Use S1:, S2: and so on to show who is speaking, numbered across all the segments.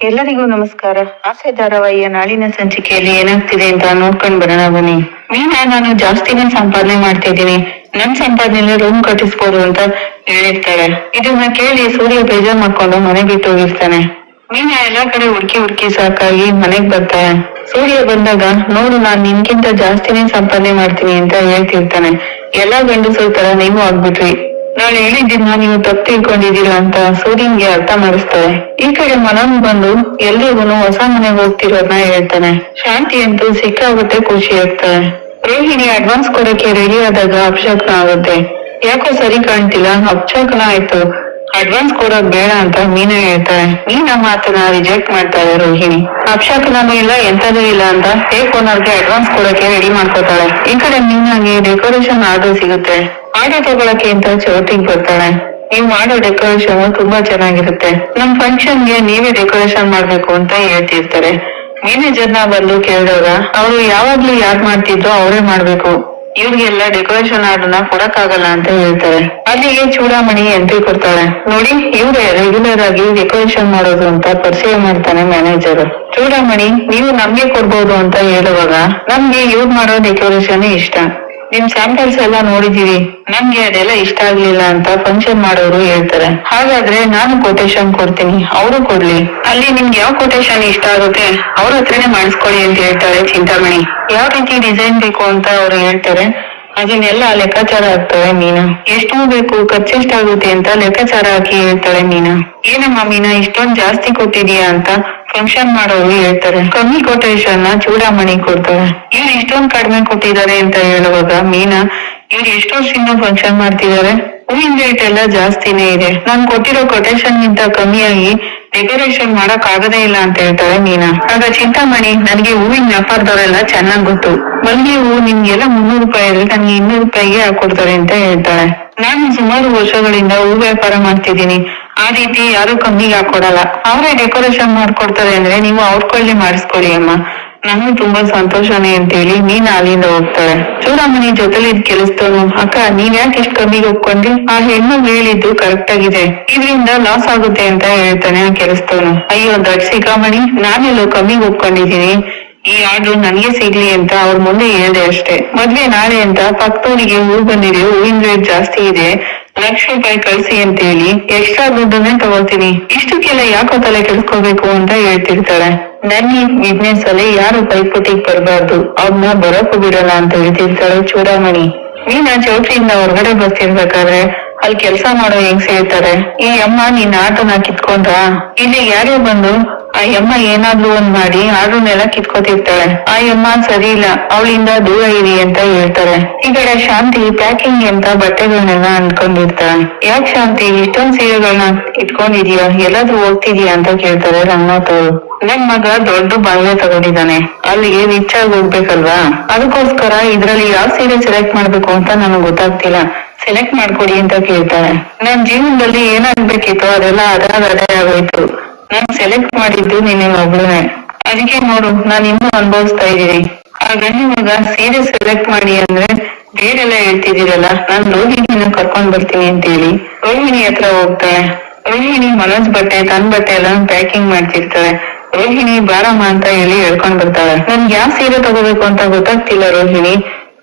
S1: ಎಲ್ಲರಿಗೂ ನಮಸ್ಕಾರ. ಆಸೆ ಧಾರಾವಾಹಿಯ ನಾಳಿನ ಸಂಚಿಕೆಯಲ್ಲಿ ಏನಾಗ್ತಿದೆ ಅಂತ ನೋಡ್ಕೊಂಡ್ ಬರೋಣ ಬನ್ನಿ. ಮೀನಾ ನಾನು ಜಾಸ್ತಿನೇ ಸಂಪಾದನೆ ಮಾಡ್ತಾ ಇದ್ದೀನಿ. ನನ್ ಸಂಪಾದನೆ ರೂಮ್ ಕಟ್ಟಿಸ್ಬೋದು ಅಂತ ಹೇಳಿರ್ತಾಳೆ ಇದನ್ನ ಕೇಳಿ ಸೂರ್ಯ ಬೇಜಾರ್ ಮಾಡ್ಕೊಂಡು ಮನೆ ಬಿಟ್ಟು ಹೋಗಿರ್ತಾನೆ. ಮೀನಾ ಎಲ್ಲಾ ಕಡೆ ಹುಡ್ಕಿ ಹುಡ್ಕಿ ಸಾಕಾಗಿ ಮನೆಗ್ ಬರ್ತಾಳೆ. ಸೂರ್ಯ ಬಂದಾಗ, ನೋಡು, ನಾನ್ ನಿನ್ಗಿಂತ ಜಾಸ್ತಿನೇ ಸಂಪಾದನೆ ಮಾಡ್ತೀನಿ ಅಂತ ಹೇಳ್ತಿರ್ತಾನೆ. ಎಲ್ಲಾ ಗಂಡಸರ ತರ ನೀವು ಆಗ್ಬಿಟ್ರಿ. ನಾಳೆ ಹೇಳಿದ್ದನ್ನ ನೀವು ತಪ್ಪು ತಿಳ್ಕೊಂಡಿದ್ದೀರಾ ಅಂತ. ಸೂರ್ಯನ್ಗೆ ಅರ್ಥ ಮಾಡಿಸ್ತಾರೆ. ಈ ಕಡೆ ಮನನ್ ಬಂದು ಎಲ್ರಿಗೂ ಹೊಸ ಮನೆಗೆ ಹೋಗ್ತಿರೋದ್ನ ಹೇಳ್ತಾನೆ. ಶಾಂತಿ ಅಂತೂ ಸಿಕ್ಕಾಗುತ್ತೆ ಖುಷಿ ಆಗ್ತಾಳೆ ರೋಹಿಣಿ ಅಡ್ವಾನ್ಸ್ ಕೊಡಕ್ಕೆ ರೆಡಿ ಆದಾಗ ಅಪಶಕನ ಆಗುತ್ತೆ. ಯಾಕೋ ಸರಿ ಕಾಣ್ತಿಲ್ಲ, ಅಪಶಕನ ಆಯ್ತು. ಅಡ್ವಾನ್ಸ್ ಕೊಡೋದ್ ಬೇಡ ಅಂತ ಮೀನಾ ಹೇಳ್ತಾಳೆ ಮೀನಾ ಮಾತನ್ನ ರಿಜೆಕ್ಟ್ ಮಾಡ್ತಾಳೆ ರೋಹಿಣಿ. ಅಪಶಕನೂ ಇಲ್ಲ ಎಂತದೂ ಇಲ್ಲ ಅಂತ ಟೇಕ್ ಓನರ್ಗೆ ಅಡ್ವಾನ್ಸ್ ಕೊಡಕ್ಕೆ ರೆಡಿ ಮಾಡ್ಕೋತಾಳೆ. ಈ ಕಡೆ ಮೀನಾಗೆ ಡೆಕೋರೇಷನ್ ಆರ್ಡರ್ ಸಿಗುತ್ತೆ. ಆರ್ಡರ್ ತಗೊಳಕ್ಕೆ ಅಂತ ಚೌತಿಗ್ ಬರ್ತಾಳೆ. ನೀವ್ ಮಾಡೋ ಡೆಕೋರೇಷನ್ ತುಂಬಾ ಚೆನ್ನಾಗಿರುತ್ತೆ. ನಮ್ ಫಂಕ್ಷನ್ಗೆ ನೀವೇ ಡೆಕೋರೇಷನ್ ಮಾಡ್ಬೇಕು ಅಂತ ಹೇಳ್ತಿರ್ತಾರೆ. ಮ್ಯಾನೇಜರ್ನ ಬಂದು ಕೇಳಿದಾಗ, ಅವರು ಯಾವಾಗ್ಲೂ ಯಾರ್ ಮಾಡ್ತಿದ್ರು ಅವರೇ ಮಾಡ್ಬೇಕು. ಇವ್ರಿಗೆಲ್ಲ ಡೆಕೋರೇಷನ್ ಆರ್ಡರ್ನ ಕೊಡಕ್ಕಾಗಲ್ಲ ಅಂತ ಹೇಳ್ತಾರೆ. ಅಲ್ಲಿಗೆ ಚೂಡಾಮಣಿ ಎಂಟ್ರಿ ಕೊಡ್ತಾಳೆ. ನೋಡಿ, ಇವ್ರೆ ರೆಗ್ಯುಲರ್ ಆಗಿ ಡೆಕೋರೇಷನ್ ಮಾಡೋದು ಅಂತ ಪರಿಚಯ ಮಾಡ್ತಾನೆ ಮ್ಯಾನೇಜರ್ ಚೂಡಾಮಣಿ, ನೀವು ನಮ್ಗೆ ಕೊಡ್ಬೋದು ಅಂತ ಹೇಳುವಾಗ ನಮ್ಗೆ ಇವ್ರು ಮಾಡೋ ಡೆಕೋರೇಷನ್ ಇಷ್ಟ. ನಿಮ್ ಸ್ಯಾಂಪಲ್ಸ್ ಎಲ್ಲ ನೋಡಿದೀವಿ. ನಮ್ಗೆ ಅದೆಲ್ಲ ಇಷ್ಟ ಆಗ್ಲಿಲ್ಲ ಅಂತ ಫಂಕ್ಷನ್ ಮಾಡೋರು ಹೇಳ್ತಾರೆ. ಹಾಗಾದ್ರೆ ನಾನು ಕೊಟೇಶನ್ ಕೊಡ್ತೀನಿ. ಅವರು ಕೊಡ್ಲಿ. ಅಲ್ಲಿ ನಿಮ್ಗೆ ಯಾವ ಕೊಟೇಶನ್ ಇಷ್ಟ ಆಗುತ್ತೆ? ಅವ್ರ ಹತ್ರನೇ ಮಾಡಿಸ್ಕೊಳ್ಳಿ ಅಂತ ಹೇಳ್ತಾರೆ ಚಿಂತಾಮಣಿ. ಯಾವ ರೀತಿ ಡಿಸೈನ್ ಬೇಕು ಅಂತ ಅವ್ರು ಹೇಳ್ತಾರೆ. ಅದನ್ನೆಲ್ಲ ಲೆಕ್ಕಾಚಾರ ಆಗ್ತವೆ ಮೀನಾ. ಎಷ್ಟು ಬೇಕು ಖರ್ಚೆಷ್ಟಾಗುತ್ತೆ ಅಂತ ಲೆಕ್ಕಾಚಾರ ಹಾಕಿ ಹೇಳ್ತಾಳೆ ಮೀನಾ. ಏನಮ್ಮ ಮೀನಾ, ಇಷ್ಟೊಂದ್ ಜಾಸ್ತಿ ಕೊಟ್ಟಿದೀಯಾ ಅಂತ ಫಂಕ್ಷನ್ ಮಾಡೋರು ಹೇಳ್ತಾರೆ. ಕಮ್ಮಿ ಕೊಟೇಶನ್ನ ಚೂಡಾಮಣಿ ಕೊಡ್ತಾರೆ. ಇವ್ರು ಇಷ್ಟೊಂದ್ ಕಡಿಮೆ ಕೊಟ್ಟಿದ್ದಾರೆ ಅಂತ ಹೇಳುವಾಗ ಮೀನಾ, ಇವ್ರು ಎಷ್ಟೊಂದ್ ಸಿನ್ನ ಫಂಕ್ಷನ್ ಮಾಡ್ತಿದ್ದಾರೆ? ಹೂವಿನ ರೇಟ್ ಎಲ್ಲ ಜಾಸ್ತಿನೇ ಇದೆ. ನಾನ್ ಕೊಟ್ಟಿರೋ ಕೊಟೇಶನ್ ಗಿಂತ ಕಮ್ಮಿಯಾಗಿ ಡೆಕೋರೇಷನ್ ಮಾಡಕ್ ಆಗದೇ ಇಲ್ಲ ಅಂತ ಹೇಳ್ತಾರೆ ಮೀನಾ. ಆಗ ಚಿಂತಾಮಣಿ, ನನ್ಗೆ ಹೂವಿನ ವ್ಯಾಪಾರದವರೆಲ್ಲ ಚೆನ್ನಾಗ್ ಗೊತ್ತು. ಮಲ್ಲಿಗೆ ಹೂವು ನಿಮ್ಗೆಲ್ಲ ಮುನ್ನೂರು ರೂಪಾಯಿ ಇದ್ರೆ ನನ್ಗೆ ಇನ್ನೂರು ರೂಪಾಯಿಗೆ ಹಾಕೊಡ್ತಾರೆ ಅಂತ ಹೇಳ್ತಾಳೆ ನಾನು ಸುಮಾರು ವರ್ಷಗಳಿಂದ ಹೂ ವ್ಯಾಪಾರ ಮಾಡ್ತಿದ್ದೀನಿ. ಆ ರೀತಿ ಯಾರು ಕಮ್ಮಿಗೆ ಹಾಕೊಡಲ್ಲ. ಅವರೇ ಡೆಕೋರೇಷನ್ ಮಾಡ್ಕೊಡ್ತಾರೆ ಅಂದ್ರೆ ನೀವು ಅವ್ರ ಕೊಳ್ಳಿ ಮಾಡಿಸ್ಕೊಳ್ಳಿ ಅಮ್ಮ. ನಾನು ತುಂಬಾ ಸಂತೋಷನೇ ಅಂತೇಳಿ ಮೀನಾ ಅಲ್ಲಿಂದ ಹೋಗ್ತಾಳೆ. ಚೂಡಮ್ಮನಿ ಜೊತೆಲಿ ಇದ್ ಕೆಲಸದವನು ಅಕ್ಕ, ನೀವ್ ಯಾಕೆ ಇಷ್ಟು ಕಮ್ಮಿಗೆ ಒಪ್ಕೊಂಡ್ರಿ ಆ ಹೆಣ್ಣು ಹೇಳಿದ್ದು ಕರೆಕ್ಟ್ ಆಗಿದೆ. ಇದರಿಂದ ಲಾಸ್ ಆಗುತ್ತೆ ಅಂತ ಹೇಳ್ತಾನೆ ಆ ಕೆಲಸದವನು ಅಯ್ಯೋ ದಟ್ ಸಿಕ್ಕಾಮಣಿ ನಾನೆಲ್ಲೋ ಕಮ್ಮಿಗೆ ಒಪ್ಕೊಂಡಿದೀನಿ ಈ ಆರ್ಡರ್ ನನ್ಗೆ ಸಿಗ್ಲಿ ಅಂತ ಅವ್ರ ಮುಂದೆ ಹೇಳಿದೆ ಅಷ್ಟೇ. ಮದ್ವೆ ನಾಳೆ ಅಂತ ಪಕ್ಕದವರಿಗೆ ಊರ್ ಬಂದಿದೆ ಹೂವಿನ ರೇಟ್ ಜಾಸ್ತಿ ಇದೆ. ಲಕ್ಷ ರೂಪಾಯಿ ಕಳ್ಸಿ ಅಂತ ಹೇಳಿ ಎಕ್ಸ್ಟ್ರಾ ದುಡ್ಡನ್ನೇ ತಗೊಳ್ತೀನಿ. ಇಷ್ಟಕ್ಕೆಲ್ಲ ಯಾಕೋ ತಲೆ ಕೆಡ್ಸ್ಕೋಬೇಕು ಅಂತ ಹೇಳ್ತಿರ್ತಾಳೆ ನನ್ನ ಈ ಬಿಸ್ನೆಸ್ ಅಲ್ಲಿ ಯಾರು ಪೈಪೋಟಿಗೆ ಬರಬಾರ್ದು. ಅವ್ನ ಬರೋಕು ಬಿಡಲ್ಲ ಅಂತ ಹೇಳ್ತಿರ್ತಾಳೆ ಚೂಡಾಮಣಿ. ಮೀನಾ ಚೌಟ್ರಿಯಿಂದ ಹೊರಗಡೆ ಬರ್ತಿರ್ಬೇಕಾದ್ರೆ ಅಲ್ಲಿ ಕೆಲಸ ಮಾಡೋ ಹೆಂಗ್ ಸೇರ್ತಾರೆ ಈ ಅಮ್ಮ, ನೀನ್ ಆಟೋನ ಕಿತ್ಕೊಂಡ್ರ? ಇಲ್ಲಿ ಯಾರೇ ಬಂದು, ಆ ಯಮ್ಮ ಏನಾದ್ರೂ ಒಂದ್ ಮಾಡಿ ಆರ್ಡರ್ನೆಲ್ಲ ಕಿತ್ಕೋತಿರ್ತಾಳೆ. ಆ ಯಮ್ಮ ಸರಿ ಇಲ್ಲ, ಅವಳಿಂದ ದೂರ ಇರಿ ಅಂತ ಹೇಳ್ತಾರೆ. ಈ ಕಡೆ ಶಾಂತಿ ಪ್ಯಾಕಿಂಗ್ ಅಂತ ಬಟ್ಟೆಗಳನ್ನೆಲ್ಲ ಅಂದ್ಕೊಂಡಿರ್ತಾಳೆ ಯಾಕ್ ಶಾಂತಿ? ಇಷ್ಟೊಂದ್ ಸೀರೆಗಳನ್ನ ಇಟ್ಕೊಂಡಿದ್ಯಾ? ಎಲ್ಲಾದ್ರೂ ಹೋಗ್ತಿದ್ಯಾ ಅಂತ ಕೇಳ್ತಾರೆ ರಂಗನಾಥ್ ಅವರು. ನನ್ ಮಗ ದೊಡ್ಡ ಬಂಗ್ಲೆ ತಗೊಂಡಿದ್ದಾನೆ. ಅಲ್ಲಿಗೆ ರಿಚ್ ಆಗಿ ಹೋಗ್ಬೇಕಲ್ವಾ? ಅದಕ್ಕೋಸ್ಕರ ಇದ್ರಲ್ಲಿ ಯಾವ ಸೀರೆ ಸೆಲೆಕ್ಟ್ ಮಾಡ್ಬೇಕು ಅಂತ ನನಗೆ ಗೊತ್ತಾಗ್ತಿಲ್ಲ. ಸೆಲೆಕ್ಟ್ ಮಾಡ್ಕೊಡಿ ಅಂತ ಕೇಳ್ತಾಳೆ. ನನ್ ಜೀವನದಲ್ಲಿ ಏನಾಗ್ಬೇಕಿತ್ತು ಅದೆಲ್ಲ ಅದಾಗ ಅದೇ ಆಗೋಯ್ತು. ನಾನ್ ಸೆಲೆಕ್ಟ್ ಮಾಡಿದ್ದು ನಿನ್ನೆ ಒಬ್ಳುನೆ ಅದಕ್ಕೆ ನೋಡು, ನಾನ್ ಇನ್ನೂ ಅನುಭವಿಸ್ತಾ ಇದ್ದೀನಿ. ಆ ಗಂಡು ಮಗ ಸೀರೆ ಸೆಲೆಕ್ಟ್ ಮಾಡಿ ಅಂದ್ರೆ ಬೇರೆಲ್ಲ ಹೇಳ್ತಿದ್ದೀರಲ್ಲ, ನಾನ್ ರೋಹಿಣಿನ ಕರ್ಕೊಂಡ್ ಬರ್ತೀನಿ ಅಂತ ಹೇಳಿ ರೋಹಿಣಿ ಹತ್ರ ಹೋಗ್ತಾಳೆ. ರೋಹಿಣಿ ಮನೋಜ್ ಬಟ್ಟೆ, ತನ್ ಬಟ್ಟೆ ಎಲ್ಲ ಪ್ಯಾಕಿಂಗ್ ಮಾಡ್ತಿರ್ತಾಳೆ. ರೋಹಿಣಿ, ಬಾರಮ್ಮ ಅಂತ ಹೇಳಿ ಹೇಳ್ಕೊಂಡ್ ಬರ್ತಾಳೆ. ನನ್ಗೆ ಯಾವ ಸೀರೆ ತಗೋಬೇಕು ಅಂತ ಗೊತ್ತಾಗ್ತಿಲ್ಲ ರೋಹಿಣಿ.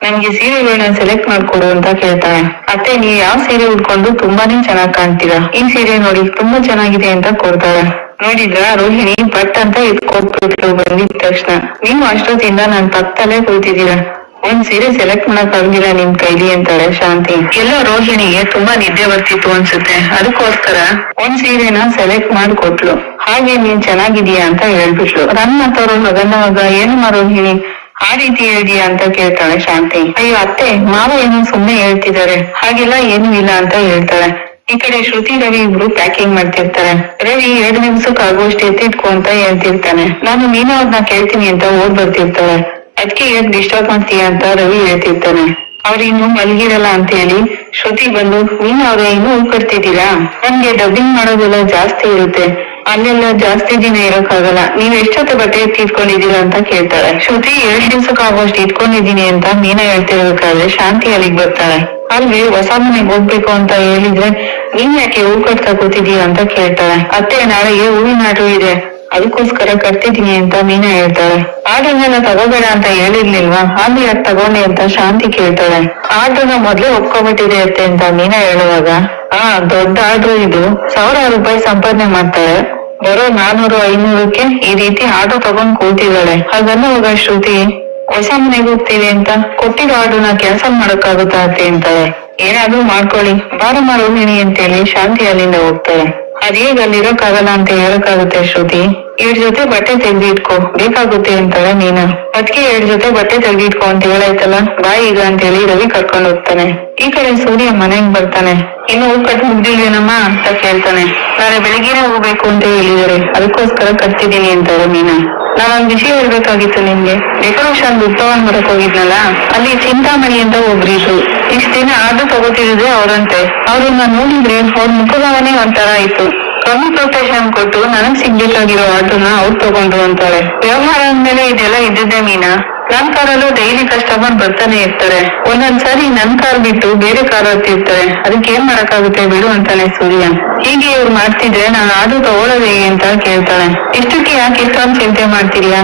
S1: ನನ್ಗೆ ಸೀರೆಗಳನ್ನ ಸೆಲೆಕ್ಟ್ ಮಾಡ್ಕೊಡು ಅಂತ ಕೇಳ್ತಾಳೆ. ಅತ್ತೆ, ನೀವ್ ಯಾವ ಸೀರೆ ಉಟ್ಕೊಂಡು ತುಂಬಾನೇ ಚೆನ್ನಾಗ್ ಕಾಣ್ತೀರಾ? ಈ ಸೀರೆ ನೋಡಿ ತುಂಬಾ ಚೆನ್ನಾಗಿದೆ ಅಂತ ಕೊಡ್ತಾಳೆ. ನೋಡಿದ್ರ ರೋಹಿಣಿ ಪಟ್ ಅಂತ ಎತ್ಕೊಟ್ಬಿಟ್ಲು ಬಂದಿದ ತಕ್ಷಣ. ನೀವು ಅಷ್ಟೊತ್ತಿಂದ ನನ್ ಪಕ್ಕದಲ್ಲೇ ಕೂತಿದ್ದೀರಾ. ಒಂದ್ ಸೀರೆ ಸೆಲೆಕ್ಟ್ ಮಾಡಕ್ ಆಗಿಲ್ಲ ನಿಮ್ ಕೈಲಿ ಅಂತಾಳೆ ಶಾಂತಿ. ಎಲ್ಲ ರೋಹಿಣಿಗೆ ತುಂಬಾ ನಿದ್ದೆ ಬರ್ತಿತ್ತು ಅನ್ಸುತ್ತೆ. ಅದಕ್ಕೋಸ್ಕರ ಒಂದ್ ಸೀರೆನ ಸೆಲೆಕ್ಟ್ ಮಾಡಿ ಕೊಟ್ಲು ಹಾಗೆ ನೀನ್ ಚೆನ್ನಾಗಿದೀಯಾ ಅಂತ ಹೇಳ್ಬಿಟ್ಲು. ಮಗನ ಮಗ. ಏನು ರೋಹಿಣಿ? ಆ ರೀತಿ ಹೇಳಿದ್ಯಾ ಅಂತ ಕೇಳ್ತಾಳೆ ಶಾಂತಿ. ಅಯ್ಯೋ ಅತ್ತೆ, ಮಾವ ಏನು ಸುಮ್ಮನೆ ಹೇಳ್ತಿದ್ದಾರೆ. ಹಾಗೆಲ್ಲ ಏನೂ ಇಲ್ಲ ಅಂತ ಹೇಳ್ತಾಳೆ. ಈ ಕಡೆ ಶ್ರುತಿ, ರವಿ ಇಬ್ರು ಪ್ಯಾಕಿಂಗ್ ಮಾಡ್ತಿರ್ತಾರೆ. ರವಿ ಎರಡು ನಿಮಿಷಕ್ಕೆ ಆಗುವಷ್ಟು ಎತ್ತಿಟ್ಕೊ ಅಂತ ಹೇಳ್ತಿರ್ತಾನೆ. ನಾನು ಮೀನಾ ಅವ್ರನ್ನ ಕೇಳ್ತೀನಿ ಅಂತ ಓದ್ ಬರ್ತಿರ್ತಾಳೆ. ಅದಕ್ಕೆ ಯಾಕೆ ಡಿಸ್ಟರ್ಬ್ ಮಾಡ್ತೀಯ ಅಂತ ರವಿ ಹೇಳ್ತಿರ್ತಾನೆ. ಅವ್ರಿನ್ನು ಮಲ್ಗಿರಲ್ಲ ಅಂತ ಹೇಳಿ ಶ್ರುತಿ ಬಂದು, ಮೀನಾ ಅವ್ರ ಏನು ಹೂ ಕಟ್ತಿದ್ದೀರಾ ನನ್ಗೆ ಡಬ್ಬಿಂಗ್ ಮಾಡೋದೆಲ್ಲ ಜಾಸ್ತಿ ಇರುತ್ತೆ. ಅಲ್ಲೆಲ್ಲ ಜಾಸ್ತಿ ದಿನ ಇರೋಕ್ಕಾಗಲ್ಲ. ನೀವ್ ಎಷ್ಟೊತ್ತು ಬಟ್ಟೆ ಇಟ್ಕೊಂಡಿದ್ದೀರಾ ಅಂತ ಕೇಳ್ತಾಳೆ ಶ್ರುತಿ ಎರಡ್ ದಿವ್ಸಕ್ಕಾಗುವಷ್ಟು ಆಗೋಷ್ಟು ಇಟ್ಕೊಂಡಿದೀನಿ ಅಂತ ಮೀನಾ ಹೇಳ್ತಿರ್ಬೇಕಾದ್ರೆ ಶಾಂತಿ ಅಲ್ಲಿಗೆ ಬರ್ತಾಳೆ. ಅಲ್ವೇ, ಹೊಸ ಮನೆಗ್ ಹೋಗ್ಬೇಕು ಅಂತ ಹೇಳಿದ್ರೆ ನೀನ್ ಯಾಕೆ ಹೂ ಕಟ್ತಾ ಕೂತಿದೀಯ ಅಂತ ಕೇಳ್ತಾಳೆ. ಅತ್ತೆ, ನಾಳೆಗೆ ಹೂವಿನ ಆಟೋ ಇದೆ. ಅದಕ್ಕೋಸ್ಕರ ಕಟ್ತಿದೀನಿ ಅಂತ ಮೀನಾ ಹೇಳ್ತಾಳೆ. ಆರ್ಡರ್ನೆಲ್ಲ ತಗೋಬೇಡ ಅಂತ ಹೇಳಿರ್ಲಿಲ್ವಾ? ಹಾಗೆ ಯಾಕೆ ತಗೊಂಡೆ ಅಂತ ಶಾಂತಿ ಕೇಳ್ತಾಳೆ. ಆರ್ಡರ್ನ ಮೊದ್ಲೇ ಒಪ್ಕೊಬಿಟ್ಟಿದೆ ಅತ್ತೆ ಅಂತ ಮೀನಾ ಹೇಳುವಾಗ. ಆ ದೊಡ್ಡ ಆರ್ಡರ್ ಇದು ಸಾವಿರಾರು ರೂಪಾಯಿ ಸಂಪಾದನೆ ಮಾಡ್ತಾಳೆ ಬರೋ ನಾನೂರು, ಐನೂರಕ್ಕೆ ಈ ರೀತಿ ಆಟೋ ತಗೊಂಡ್ ಕೂತಿದ್ದಾಳೆ. ಹಾಗನ್ನುವಾಗ ಶ್ರುತಿ, ಹೊಸ ಮನೆಗೆ ಹೋಗ್ತೀವಿ ಅಂತ? ಕೊಟ್ಟಿರೋ ಆರ್ಡರ್ನ ಕ್ಯಾನ್ಸಲ್ ಮಾಡಕ್ಕಾಗುತ್ತಾ ಅತ್ತೆ ಅಂತಾಳೆ. ಏನಾದ್ರೂ ಮಾಡ್ಕೊಳ್ಳಿ. ಬಾರ ಮಾರೋಗಿಣಿ ಅಂತೇಳಿ ಶಾಂತಿ ಅಲ್ಲಿಂದ ಹೋಗ್ತಾಳೆ ಅದೇಗ ಅಲ್ಲಿರೋಕ್ಕಾಗಲ್ಲ ಅಂತ ಹೇಳಕ್ಕಾಗುತ್ತೆ ಶ್ರುತಿ. ಎರಡ್ ಜೊತೆ ಬಟ್ಟೆ ತೆಗ್ದಿಟ್ಕೋ. ಬೇಕಾಗುತ್ತೆ ಅಂತಾಳೆ ಮೀನಾ. ಅದಕ್ಕೆ ಎರಡ್ ಜೊತೆ ಬಟ್ಟೆ ತೆಗ್ದಿಟ್ಕೋ ಅಂತ ಹೇಳಾಯ್ತಲ್ಲ, ಬಾ ಈಗ ಅಂತ ಹೇಳಿ ರವಿ ಕರ್ಕೊಂಡು ಹೋಗ್ತಾನೆ. ಈ ಕಡೆ ಸೂರ್ಯ ಮನೆಗ್ ಬರ್ತಾನೆ. ಇನ್ನು ಹೂ ಕಟ್ ಮುಗ್ದಿಲ್ವೇನಮ್ಮ ಅಂತ ಕೇಳ್ತಾನೆ. ನಾಳೆ ಬೆಳಿಗ್ಗೆನೆ ಹೋಗ್ಬೇಕು ಅಂತ ಹೇಳಿದಾರೆ. ಅದಕ್ಕೋಸ್ಕರ ಕಟ್ತಿದೀನಿ ಅಂತಾರೆ ಮೀನಾ. ನಾನೊಂದ್ ವಿಷಯ ಹೇಳ್ಬೇಕಾಗಿತ್ತು ನಿಮ್ಗೆ. ಡೆಕೋರೇಷನ್ ಉತ್ಸವನ್ ಮಾಡಕ್ ಹೋಗಿದ್ನಲ್ಲ, ಅಲ್ಲಿ ಚಿಂತಾಮಣಿ ಅಂತ ಒಬ್ರಿದ್ರು. ಇಷ್ಟ ದಿನ ಆದ್ರೂ ತಗೋತಿದ್ರೆ ಅವ್ರಂತೆ. ಅವ್ರನ್ನ ನೋಡಿದ್ರೆ ಅವ್ರ ಮುಖಭಾವನೆ ಒಂಥರ ಇತ್ತು ಪ್ರೊಟೆಕ್ಷನ್ ಕೊಟ್ಟು ನನಗ್ ಸಿಗ್ಬೇಕಾಗಿರೋ ಆಟೋನ ಅವ್ರು ತಗೊಂಡ್ರು ಅಂತಾಳೆ. ವ್ಯವಹಾರ ಅಂದ್ಮೇಲೆ ಇದೆಲ್ಲ ಇದ್ದಿದ್ದೆ ಮೀನಾ. ನನ್ ಕಾರಲ್ಲೂ ಡೈಲಿ ಕಸ್ಟಮರ್ ಬರ್ತಾನೆ ಇರ್ತಾರೆ. ಒಂದೊಂದ್ಸಾರಿ ನನ್ ಕಾರ್ ಬಿಟ್ಟು ಬೇರೆ ಕಾರ್ ಹತ್ತಿರ್ತಾರೆ. ಅದಕ್ಕೆ ಏನ್ ಮಾಡಕ್ಕಾಗುತ್ತೆ ಬಿಡು ಅಂತಾನೆ ಸೂರ್ಯ. ಹೀಗೆ ಇವ್ರು ಮಾಡ್ತಿದ್ರೆ ನಾನು ಆಟೋ ತಗೊಳ್ಳೋದು ಹೇಗೆ ಅಂತ ಕೇಳ್ತಾಳೆ. ಇಷ್ಟಕ್ಕೆ ಯಾಕೆ ಇಷ್ಟೊಂದು ಚಿಂತೆ ಮಾಡ್ತೀರಿಯಾ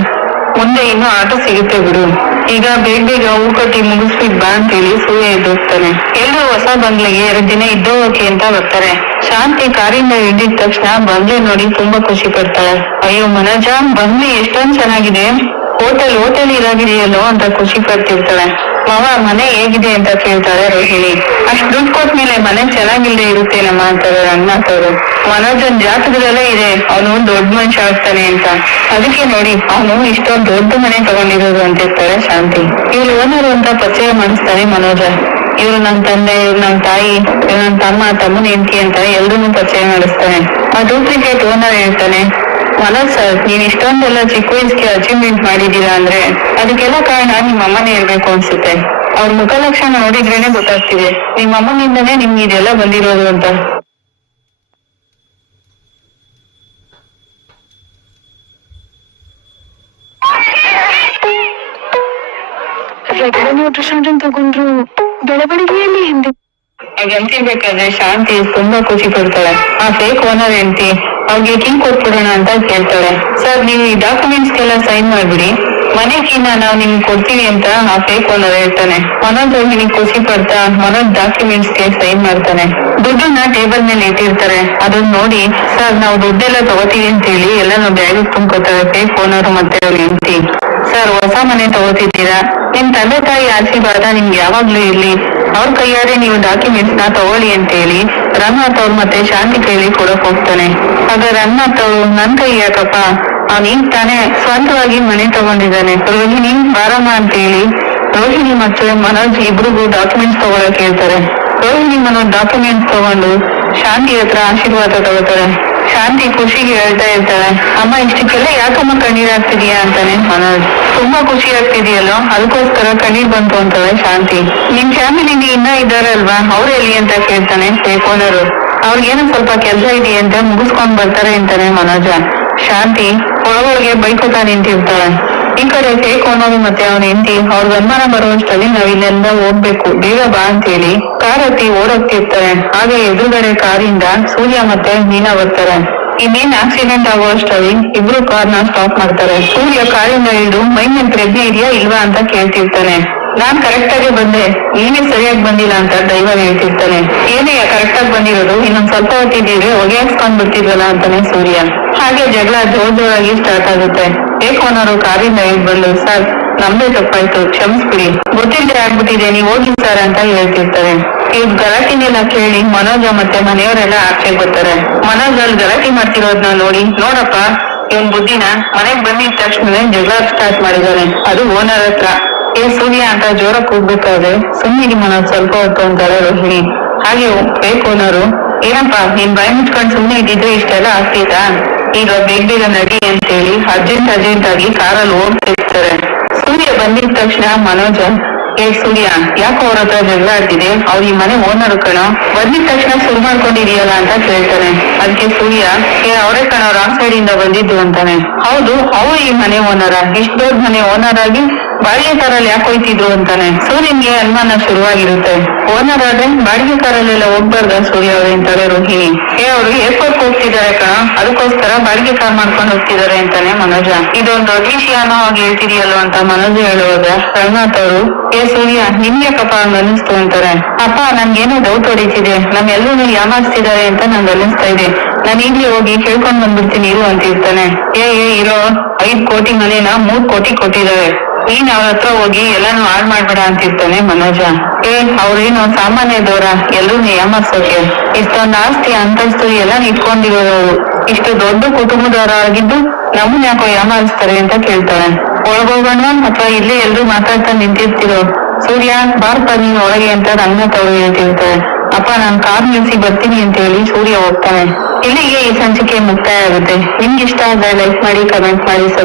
S1: ಮುಂದೆ ಇನ್ನು ಆಟೋ ಸಿಗುತ್ತೆ ಬಿಡು. ಈಗ ಬೇಗ ಬೇಗ ಹೂ ಕಟ್ಟಿ ಮುಗಿಸ್ಬಿಟ್ ಬಾ ಅಂತೇಳಿ ಸೂರ್ಯ ಎದುರಿಸ್ತಾನೆ ಎಲ್ರು ಹೊಸ ಬಂಗ್ಲೆಗೆ ಎರಡ್ ದಿನ ಇದ್ದೋಗಕ್ಕೆ ಅಂತ ಬರ್ತಾರೆ. ಶಾಂತಿ ಕಾರಿಂದ ಇಳಿದ ತಕ್ಷಣ ಬಂಗ್ಲೆ ನೋಡಿ ತುಂಬಾ ಖುಷಿ ಪಡ್ತಾಳೆ. ಅಯ್ಯೋ ಮನೋಜ, ಬಂಗ್ಲೆ ಎಷ್ಟೊಂದ್ ಚೆನ್ನಾಗಿದೆ. ಹೋಟೆಲ್ ಹೋಟೆಲ್ ಇರಾಗಿದೆಯಲ್ಲೋ ಅಂತ ಖುಷಿ ಪಡ್ತಿರ್ತಾಳೆ. ಮಾವ, ಮನೆ ಹೇಗಿದೆ ಅಂತ ಕೇಳ್ತಾಳೆ ರೋಹಿಣಿ. ಅಷ್ಟ್ ದುಡ್ಡು ಕೊಟ್ಮೇಲೆ ಮನೆ ಚೆನ್ನಾಗಿಲ್ದೆ ಇರುತ್ತೇನಮ್ಮ ಅಂತಾರೆ ಅಣ್ಣ ಅವರು. ಮನೋಜನ್ ಜಾತಕದಲ್ಲೇ ಇದೆ. ಅವನು ದೊಡ್ಡ ಮನುಷ್ಯ ಆಗ್ತಾನೆ ಅಂತ. ಅದಕ್ಕೆ ನೋಡಿ, ಅವನು ಇಷ್ಟೊಂದು ದೊಡ್ಡ ಮನೆ ತಗೊಂಡಿರೋದು ಅಂತ ಇರ್ತಾರೆ ಶಾಂತಿ. ಇವ್ರು ಓನರು ಅಂತ ಪರಿಚಯ ಮಾಡಿಸ್ತಾನೆ ಮನೋಜ. ಇವ್ರು ನನ್ ತಂದೆ, ಇವ್ರು ನನ್ ತಾಯಿ, ಇವ್ರು ನನ್ ತಮ್ಮ ತಮ್ಮನ ಹೆಂಡತಿ ಅಂತ ಎಲ್ರನ್ನೂ ಪರಿಚಯ ಮಾಡಿಸ್ತಾನೆ. ಆ ಡೂಪ್ಲಿಕೇಟ್ ಓನರ್ ಹೇಳ್ತಾನೆ ಮನೋಜ್ ಸರ್ ನೀವ್ ಇಷ್ಟೊಂದೆಲ್ಲ ಚಿಕ್ಕ ವಯಸ್ಸಿಗೆ ಅಚೀವ್ಮೆಂಟ್ ಮಾಡಿದೀರಾ ಅಂದ್ರೆ, ಅದಕ್ಕೆಲ್ಲ ಕಾರಣ ನಿಮ್ಮ ಅಮ್ಮನೇ ಇರ್ಬೇಕು ಅನ್ಸುತ್ತೆ. ಅವ್ರ ಮುಖ ಲಕ್ಷಣ ನೋಡಿದ್ರೇನೆ ಗೊತ್ತಾಗ್ತಿದೆ. ನಿಮ್ಮ ಅಮ್ಮನಿಂದನೇ ನಿಮ್ಗೆ ಇದೆಲ್ಲ ಬಂದಿರೋದು ಅಂತ.
S2: ನ್ಯೂಟ್ರಿಷನ್ ತಗೊಂಡ್ರು ಬೆಳವಣಿಗೆಯಲ್ಲಿ ಹಿಂದೆ.
S1: ಹಾಗಂತಿರ್ಬೇಕಾದ್ರೆ ಶಾಂತಿ, ತುಂಬಾ ಖುಷಿ ಪಡ್ತಾಳೆ. ಆ ಫೇಕ್ ಓನರ್ ಹೆಂಡತಿ, ಅವ್ರಿಗೆ ಕೀ ಕೊಟ್ಬಿಡೋಣ ಅಂತ ಕೇಳ್ತಾಳೆ. ಸರ್, ನೀವು ಈ ಡಾಕ್ಯುಮೆಂಟ್ಸ್ ಎಲ್ಲ ಸೈನ್ ಮಾಡ್ಬಿಡಿ. ಮನೆ ಕೀನ ನಾವು ನಿಮ್ಗೆ ಕೊಡ್ತೀವಿ ಅಂತ ಆ ಫೇಕ್ ಓನರ್ ಹೇಳ್ತಾನೆ. ಮನೋಜ್ ಹೋಗಿ ಖುಷಿ ಪಡ್ತಾ ಮನೋಜ್ ಡಾಕ್ಯುಮೆಂಟ್ಸ್ಗೆ ಸೈನ್ ಮಾಡ್ತಾನೆ. ದುಡ್ಡನ್ನ ಟೇಬಲ್ ಮೇಲೆ ಇಟ್ಟಿರ್ತಾರೆ. ಅದನ್ನ ನೋಡಿ, ಸರ್, ನಾವು ದುಡ್ಡೆಲ್ಲ ತಗೋತೀವಿ ಅಂತ ಹೇಳಿ ಎಲ್ಲಾನು ಬ್ಯಾಗ್ ತುಂಬ್ಕೋತಾರೆ ಫೇಕ್ ಓನರ್ ಮತ್ತೆ ಅವ್ರ ಹೆಂಡತಿ. ಮನೆ ತಗೋತಿದ್ದೀರಾ ನಿಮ್ ತಂದೆ ತಾಯಿ ಆಶೀರ್ವಾದ ನಿಮ್ಗೆ ಯಾವಾಗ್ಲೂ ಇರ್ಲಿ. ಅವ್ರ ಕೈಯಾರೆ ನೀವು ಡಾಕ್ಯುಮೆಂಟ್ಸ್ನ ತಗೊಳ್ಳಿ ಅಂತ ಹೇಳಿ ರಂಗನಾಥ್ ಅವ್ರು ಮತ್ತೆ ಶಾಂತಿ ಕೇಳಿ ಕೊಡಕ್ ಹೋಗ್ತಾನೆ. ಆಗ ರಂಗನಾಥ್ ಅವ್ರು ನನ್ ಕೈ ಯಾಕಪ್ಪ? ಅವ್ನ್ ಈಗ ತಾನೇ ಸ್ವಂತವಾಗಿ ಮನೆ ತಗೊಂಡಿದ್ದಾನೆ. ರೋಹಿಣಿ ಬಾರಮ್ಮ ಅಂತ ಹೇಳಿ ರೋಹಿಣಿ ಮತ್ತೆ ಮನೋಜ್ ಇಬ್ರಿಗೂ ಡಾಕ್ಯುಮೆಂಟ್ಸ್ ತಗೊಳಕ್ ಹೇಳ್ತಾರೆ. ರೋಹಿಣಿ ಮನೋಜ್ ಡಾಕ್ಯುಮೆಂಟ್ಸ್ ತಗೊಂಡು ಶಾಂತಿ ಹತ್ರ ಆಶೀರ್ವಾದ ತಗೋತಾರೆ. ಶಾಂತಿ ಖುಷಿಗೆ ಹೇಳ್ತಾ ಇರ್ತಾಳೆ ಅಮ್ಮ ಇಷ್ಟಕ್ಕೆಲ್ಲ ಯಾಕಮ್ಮ ಕಣ್ಣೀರ್ ಆಗ್ತಿದೀಯಾ ಅಂತಾನೆ. ಮನೋಜ್ ತುಂಬಾ ಖುಷಿ ಆಗ್ತಿದೆಯಲ್ಲೋ? ಅದಕ್ಕೋಸ್ಕರ ಕಣ್ಣೀರ್ ಬಂತು ಅಂತಾಳೆ ಶಾಂತಿ. ನಿಮ್ ಫ್ಯಾಮಿಲಿಗೆ ಇನ್ನ ಇದ್ದಾರಲ್ವಾ? ಅವ್ರು ಎಲ್ಲಿ ಅಂತ ಕೇಳ್ತಾನೆ ಓನರು ಅವ್ರಿಗೇನೋ ಸ್ವಲ್ಪ ಕೆಲ್ಸ ಇದೆಯಂತ ಮುಗಿಸ್ಕೊಂಡ್ ಬರ್ತಾರೆ ಅಂತಾನೆ ಮನೋಜ. ಶಾಂತಿ ಒಳಗೊಳಗೆ ಬೈಕೋತಾ ನಿಂತಿರ್ತಾಳೆ. ಈ ಕಡೆ ಮತ್ತೆ ಅವನ ಹೆಂಡತಿ, ಅವ್ರ ಅನುಮಾನ ಬರುವಷ್ಟರಲ್ಲಿ ನಾವ್ ಇಲ್ಲೆಲ್ಲ ಹೋಗ್ಬೇಕು. ಬೇಗ ಬಾ ಅಂತೇಳಿ. ಕಾರ್ ಹತ್ತಿ ಓಡೋಗ್ತಿರ್ತಾರೆ ಹಾಗೆ ಎದುರುಗಡೆ ಕಾರಿಂದ ಸೂರ್ಯ ಮತ್ತೆ ಮೀನಾ ಬರ್ತಾರೆ. ಇನ್ನೇನ್ ಆಕ್ಸಿಡೆಂಟ್ ಆಗುವಷ್ಟರಲ್ಲಿ ಇಬ್ರು ನ ಸ್ಟಾಪ್ ಮಾಡ್ತಾರೆ. ಸೂರ್ಯ ಕಾರಿಂದ ಇಳಿದು, ಮೈ ಮೇಲೆ ಪ್ರಜ್ಞೆ ಇದೆಯಾ ಇಲ್ವಾ ಅಂತ ಕೇಳ್ತಿರ್ತಾನೆ. ನಾನ್ ಕರೆಕ್ಟ್ ಆಗಿ ಬಂದೆ. ಏನೇ ಸರಿಯಾಗಿ ಬಂದಿಲ್ಲ ಅಂತ ಡ್ರೈವರ್ ಹೇಳ್ತಿರ್ತಾನೆ. ಏನೇ ಕರೆಕ್ಟ್ ಆಗಿ ಬಂದಿರೋದು, ಇನ್ನೊಂದ್ ಸ್ವಲ್ಪ ಹೊತ್ತಿದ್ದೀವಿ ಹೊಗೆ ಹಾಕ್ಸ್ಕೊಂಡ್ ಬಿಡ್ತಿದ್ವಲ್ಲ ಅಂತಾನೆ ಸೂರ್ಯ. ಹಾಗೆ ಜಗಳ ಜೋರ್ ಜೋರಾಗಿ ಸ್ಟಾರ್ಟ್ ಆಗುತ್ತೆ. ಏಕೋನವರು ಕಾರಿಂದ ಇಳಿದ್ ಬಂದು ಸರ್, ನಮ್ದೇ ತಪ್ಪಾಯ್ತು. ಕ್ಷಮಿಸ್ಬಿಡಿ. ಗೊತ್ತಿಲ್ಲದೆ ಆಗ್ಬಿಟ್ಟಿದೆ. ನೀವು ಹೋಗಿ ಸರ್ ಅಂತ ಹೇಳ್ತಿರ್ತಾರೆ. ಇವ್ ಗಲಾಟಿನೆಲ್ಲ ಕೇಳಿ ಮನೋಜ ಮತ್ತೆ ಮನೆಯವರೆಲ್ಲ ಆಚೆ ಬರ್ತಾರೆ ಮನೋಜ್ ಅಲ್ಲಿ ಗಲಾಟಿ ಮಾಡ್ತಿರೋದ್ನ ನೋಡಿ, ನೋಡಪ್ಪ, ಇವನ್ ಬುದ್ಧಿನ ಮನೆಗ್ ಬಂದಿದ ತಕ್ಷಣ ಜಗಳ ಸ್ಟಾರ್ಟ್ ಮಾಡಿದಾನೆ ಅದು ಓನರ್ ಹತ್ರ. ಏ, ಸೂರ್ಯ ಅಂತ ಜೋರ ಕೂಗ್ಬೇಕಾದ್ರೆ ಸುಮ್ಮನೆ ಮನೋಜ್, ಸ್ವಲ್ಪ ಹೊತ್ತು ಅಂತಾರೆ ರೋಹಿಣಿ. ಹಾಗೆ ಬೇಕು ಓನರು ಏನಪ್ಪ, ನೀನ್ ಬಾಯಿ ಮುಚ್ಕೊಂಡ್ ಸುಮ್ಮನೆ ಇದ್ದಿದ್ರೆ ಇಷ್ಟೆಲ್ಲ ಆಗ್ತಿದಾ ಈಗ ಬೇಗ ಬೇಗ ನಡಿ ಅಂತೇಳಿ ಅರ್ಜೆಂಟ್ ಅರ್ಜೆಂಟ್ ಆಗಿ ಕಾರಲ್ಲಿ ಹೋಗ್ತಿರ್ತಾರೆ ಸೂರ್ಯ ಬಂದಿದ ತಕ್ಷಣ ಮನೋಜ, ಏ ಸೂರ್ಯ, ಯಾಕೋ ಅವ್ರ ಹತ್ರ ಜಗಳ ಅವ್ರ ಈ ಮನೆ ಓನರ್ ಕಣ. ಬಂದಿದ ತಕ್ಷಣ ಶುರು ಮಾಡ್ಕೊಂಡಿದೀಯಲ್ಲ ಅಂತ ಕೇಳ್ತಾನೆ. ಅದಕ್ಕೆ ಸೂರ್ಯ, ಏ, ಅವರೇ ಕಣ ರಾಂಗ್ ಸೈಡ್ ಇಂದ ಬಂದಿದ್ದು ಅಂತಾನೆ. ಹೌದು, ಅವ್ರು ಈ ಮನೆ ಓನರ. ಇಷ್ಟ ದೊಡ್ಡ ಮನೆ ಓನರ್ ಆಗಿ ಬಾಡಿಗೆ ಕಾರಲ್ಲಿ ಯಾಕೆ ಹೋಯ್ತಿದ್ರು ಅಂತಾನೆ? ಸೂರ್ಯನ್ಗೆ ಅನುಮಾನ ಶುರುವಾಗಿರುತ್ತೆ. ಓನರ್ ಆದ್ರೆ ಬಾಡಿಗೆ ಕಾರಲ್ಲೆಲ್ಲ ಹೋಗ್ಬಾರ್ದ ಸೂರ್ಯ ಅವ್ರೆ ಅಂತಾರೆ ರೋಹಿಣಿ. ಏ, ಅವ್ರು ಏರ್ಪೋರ್ಟ್ ಹೋಗ್ತಿದ್ದಾರೆ ಕಣ ಅದಕ್ಕೋಸ್ಕರ ಬಾಡಿಗೆ ಕಾರ್ ಮಾಡ್ಕೊಂಡು ಹೋಗ್ತಿದ್ದಾರೆ ಅಂತಾನೆ ಮನೋಜ. ಇದೊಂದು ದೊಡ್ಡ ವಿಷಯ ಅನ್ನೋ ಹಾಗೆ ಹೇಳ್ತಿದೀಯಲ್ವ ಅಂತ ಮನೋಜ ಹೇಳುವಾಗ ರಂಗನಾಥ್ ಅವರು, ಏ, ಸೂರ್ಯ, ನಿಮ್ಗೆ ಕಪ್ಪ ಹಂಗ ಅನಿಸ್ತು ಅಂತಾರೆ. ಅಪ್ಪ, ನನ್ಗೇನೋ ಡೌಟ್ ಹೊಡಿತಿದೆ. ನಮ್ಮೆಲ್ಲರೂ ಯಾಮಾರಿಸ್ತಿದ್ದಾರೆ ಅಂತ ನಂಗೆ ಅನಿಸ್ತಾ ಇದೆ. ನಾನು ಈಗ್ಲೇ ಹೋಗಿ ಕೇಳ್ಕೊಂಡ್ ಬಂದ್ಬಿಡ್ತೀನಿ, ಇರು ಅಂತ ಇರ್ತಾನೆ ಏ ಏ, ಇರೋ ಐದ್ ಕೋಟಿ ಮನೇನ ಮೂರ್ ಕೋಟಿ ಕೊಟ್ಟಿದ್ದಾರೆ. ನೀನ್ ಅವ್ರ ಹತ್ರ ಹೋಗಿ ಎಲ್ಲಾನು ಹಾಳ್ ಮಾಡ್ಬೇಡ ಅಂತಿರ್ತಾನೆ ಮನೋಜ. ಏ, ಅವ್ರೇನು ಸಾಮಾನ್ಯ ಸಾಮಾನ್ಯದವ್ರ ಎಲ್ಲರೂ ಸೋಕೆ ಇಷ್ಟೊಂದ್ ಆಸ್ತಿ, ಅಂತಸ್ತು ಎಲ್ಲ ಇಟ್ಕೊಂಡಿರೋರು ಇಷ್ಟು ದೊಡ್ಡ ಕುಟುಂಬದವರಾಗಿದ್ದು ನಮ್ಮನ್ ಯಾಕೋ ಯಾಮಾರಿಸ್ತಾರೆ ಅಂತ ಕೇಳ್ತಾಳೆ ಒಳಗೋಗೋಣ ಅಥವಾ ಇಲ್ಲೇ ಎಲ್ರು ಮಾತಾಡ್ತಾ ನಿಂತಿರ್ತಿರೋ? ಸೂರ್ಯ, ಬಾರ್ಪ ನೀನ್ ಒಳಗೆ ಅಂತ ರಂಗನಾಥ್ ತವರು ಹೇಳ್ತಿರ್ತಾರೆ. ಅಪ್ಪ, ನಾನ್ ಕಾರ್ ನಿಲ್ಸಿ ಬರ್ತೀನಿ ಅಂತ ಹೇಳಿ ಸೂರ್ಯ ಹೋಗ್ತಾನೆ. ಇಲ್ಲಿಗೆ ಈ ಸಂಚಿಕೆ ಮುಕ್ತಾಯ ಆಗುತ್ತೆ. ನಿಮ್ಗೆ ಇಷ್ಟ ಆದ್ರೆ ಲೈಕ್ ಮಾಡಿ, ಕಮೆಂಟ್ ಮಾಡಿ